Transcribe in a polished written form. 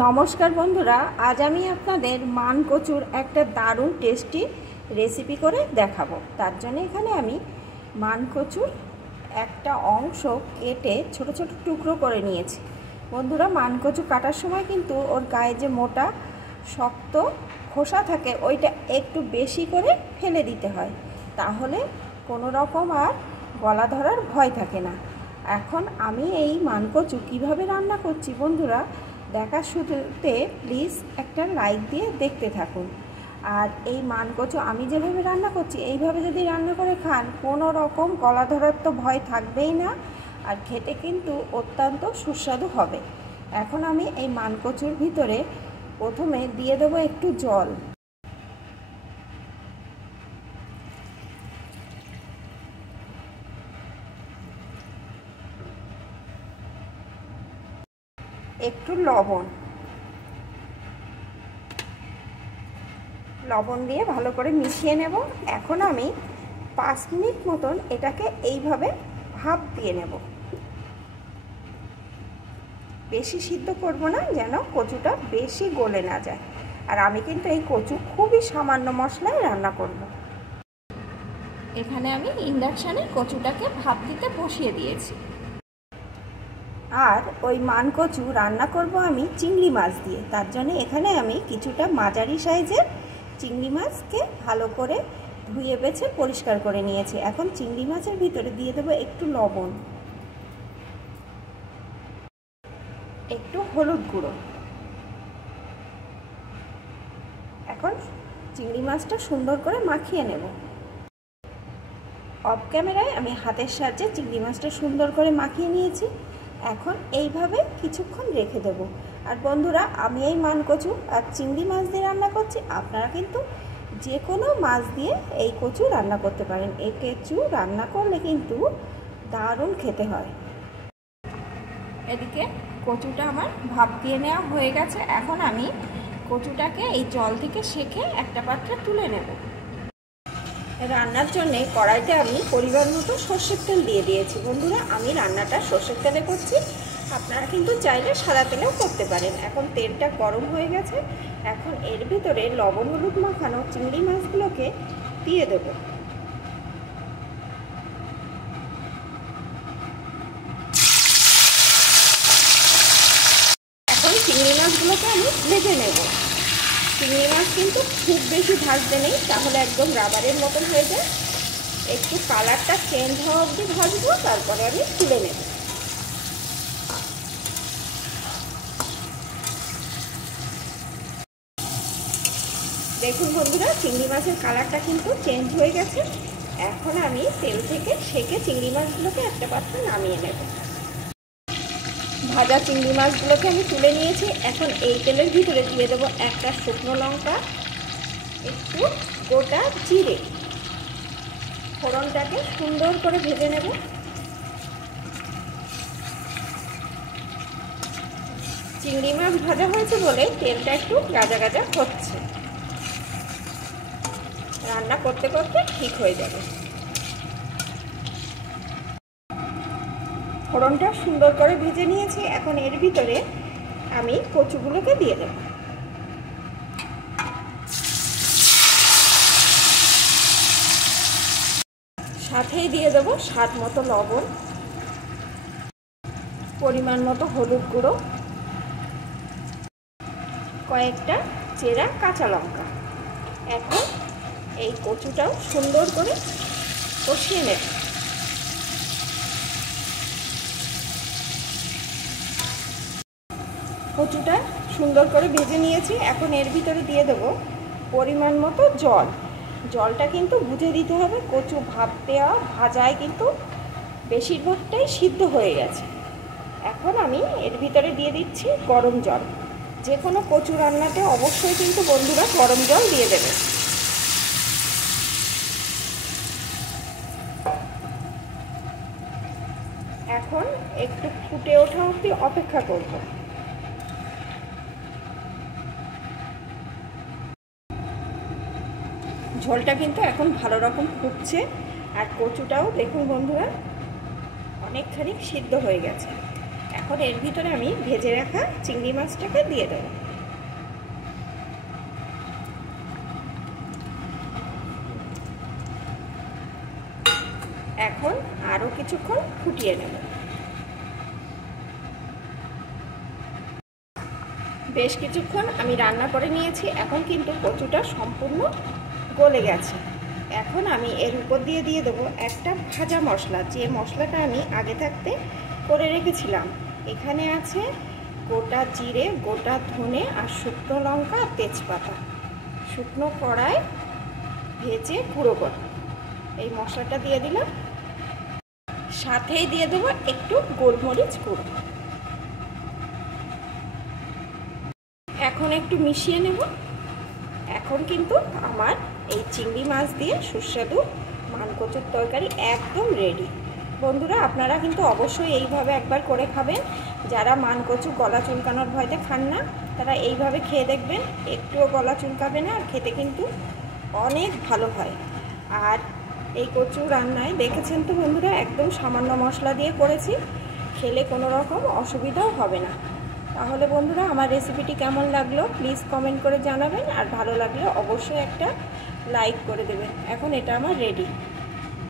নমস্কার বন্ধুরা, আজ আমি আপনাদের মান কচুর একটা দারুণ টেস্টি রেসিপি করে দেখাবো। তার জন্য এখানে আমি মান কচুর একটা অংশ কেটে ছোট ছোট টুকরো করে নিয়েছি। বন্ধুরা, মান কচু কাটার সময় কিন্তু ওর গায়ে যে মোটা শক্ত খোসা থাকে ওইটা একটু বেশি করে ফেলে দিতে হয়, তাহলে কোনো রকম আর গলা ধরার ভয় থাকে না। এখন আমি এই মান কচু কীভাবে রান্না করছি বন্ধুরা, দেখার শুরুতে প্লিজ একটা লাইক দিয়ে দেখতে থাকুন। আর এই মান কচু আমি যেভাবে রান্না করছি এইভাবে যদি রান্না করে খান, কোনো রকম গলা ধরার তো ভয় থাকবেই না, আর খেতে কিন্তু অত্যন্ত সুস্বাদু হবে। এখন আমি এই মান কচুর ভিতরে প্রথমে দিয়ে দেবো একটু জল। একটু লবণ দিয়ে ভালো করে মিশিয়ে নেব। এখন আমি 5 মিনিট মতন এটাকে এইভাবে ভাপ দিয়ে নেব। বেশি সিদ্ধ করব না, যেন কচুটা বেশি গলে না যায়। আর আমি কিন্তু এই কচু খুবই সামান্য মশলায় রান্না করব। এখানে আমি ইন্ডাকশানে কচুটাকে ভাপ দিতে বসিয়ে দিয়েছি। আর ওই মান কচু রান্না করব আমি চিংড়ি মাছ দিয়ে। তার জন্য এখানে আমি কিছুটা মাঝারি সাইজের চিংড়ি মাছকে ভালো করে ধুয়ে বেছে পরিষ্কার করে নিয়েছি। এখন চিংড়ি মাছের ভিতরে দিয়ে দেবো একটু লবণ, একটু হলুদ গুঁড়ো। এখন চিংড়ি মাছটা সুন্দর করে মাখিয়ে নেব। অফ ক্যামেরায় আমি হাতের সাহায্যে চিংড়ি মাছটা সুন্দর করে মাখিয়ে নিয়েছি। এখন এইভাবে কিছুক্ষণ রেখে দেব। আর বন্ধুরা, আমি এই মান কচু আর চিংড়ি মাছ দিয়ে রান্না করছি, আপনারা কিন্তু যে কোনো মাছ দিয়ে এই কচু রান্না করতে পারেন। এই কচু রান্না করলে কিন্তু দারুণ খেতে হয়। এদিকে কচুটা আমার ভাপ দিয়ে নেওয়া হয়ে গেছে। এখন আমি কচুটাকে এই জল থেকে সেঁকে একটা পাত্রে তুলে নেব। রান্নার জন্যে কড়াইতে আমি পরিমাণ মতো সর্ষের তেল দিয়ে দিয়েছি। বন্ধুরা, আমি রান্নাটা সর্ষের তেলে করছি, আপনারা কিন্তু চাইলে সাদা তেলেও করতে পারেন। এখন তেলটা গরম হয়ে গেছে। এখন এর ভিতরে লবণ হলুদ মাখানো চিংড়ি মাছগুলোকে দিয়ে দেব। এখন চিংড়ি মাছগুলোকে আমি ভেজে নেব। চিংড়ি মাছ কিন্তু খুব বেশি ভাজতে নেই, তাহলে একদম রাবারের মতন হয়ে যায়। একটু কালারটা চেঞ্জ হওয়া অবধি ভাজবো, তারপরে আমি তুলে নেব। দেখুন বন্ধুরা, চিংড়ি মাছের কালারটা কিন্তু চেঞ্জ হয়ে গেছে। এখন আমি তেল থেকে সেঁকে চিংড়ি মাছগুলোকে একটা পাত্রে নামিয়ে নেব। ভাজা চিংড়ি মাছগুলোকে আমি তুলে নিয়েছি। এখন এই তেলের ভিতরে দিয়ে দেবো একটা শুকনো লঙ্কা, একটু গোটা জিরে। ফোড়নটাকে সুন্দর করে ভেজে নেব। চিংড়ি মাছ ভাজা হয়েছে বলে তেলটা একটু গাজা গাজা হচ্ছে, রান্না করতে করতে ঠিক হয়ে যাবে। ফোড়নটা সুন্দর করে ভেজে নিয়েছি। এখন এর ভিতরে আমি কচুগুলোকে দিয়ে দেব। সাথেই দিয়ে দেব স্বাদ মতো লবণ, পরিমাণ মতো হলুদ গুঁড়ো, কয়েকটা চেরা কাঁচা লঙ্কা। এখন এই কচুটাও সুন্দর করে কষিয়ে নেব। কচুটা সুন্দর করে ভেজে নিয়েছি। এখন এর ভিতরে দিয়ে দেবো পরিমাণ মতো জল। জলটা কিন্তু বুঝে দিতে হবে, কচু ভাপ দেওয়া ভাজায় কিন্তু বেশিরভাগটাই সিদ্ধ হয়ে গেছে। এখন আমি এর ভিতরে দিয়ে দিচ্ছি গরম জল। যে কোনো কচু রান্নাতে অবশ্যই কিন্তু বন্ধুরা গরম জল দিয়ে দেবে। এখন একটু ফুটে ওঠা অবধি অপেক্ষা করব। ঝোলটা কিন্তু এখন ভালো রকম ফুটছে। আর কচুটাও দেখুন বন্ধুরা অনেকখানি সিদ্ধ হয়ে গেছে। এখন এর ভিতরে আমি ভেজে রাখা চিংড়ি মাছটাকে দিয়ে দেবো। এখন আরও কিছুক্ষণ ফুটিয়ে নেব। বেশ কিছুক্ষণ আমি রান্না করে নিয়েছি, এখন কিন্তু কচুটা সম্পূর্ণ গলে গেছে। এখন আমি এর উপর দিয়ে দেবো একটা ভাজা মশলা, যে মশলাটা আমি আগে থাকতে করে রেখেছিলাম। এখানে আছে গোটা জিরে, গোটা ধনে আর শুকনো লঙ্কা, তেজপাতা, শুকনো কড়াই ভেজে গুঁড়ো করে এই মশলাটা দিয়ে দিলাম। সাথেই দিয়ে দেবো একটু গোলমরিচ গুঁড়ো। এখন একটু মিশিয়ে নেব। এখন কিন্তু আমার এই চিংড়ি মাছ দিয়ে সুস্বাদু মানকচুর তরকারি একদম রেডি। বন্ধুরা, আপনারা কিন্তু অবশ্যই এইভাবে একবার করে খাবেন। যারা মানকচু গলা চুলকানোর ভয়তে খান না, তারা এইভাবে খেয়ে দেখবেন, একটুও গলা চুলকাবে না, আর খেতে কিন্তু অনেক ভালো হয়। আর এই কচু রান্নায় দেখেছেন তো বন্ধুরা, একদম সামান্য মশলা দিয়ে করেছি, খেলে কোনো রকম অসুবিধাও হবে না। তাহলে বন্ধুরা, আমার রেসিপিটি কেমন লাগলো প্লিজ কমেন্ট করে জানাবেন, আর ভালো লাগলে অবশ্যই একটা লাইক করে দেবেন। এখন এটা আমার রেডি।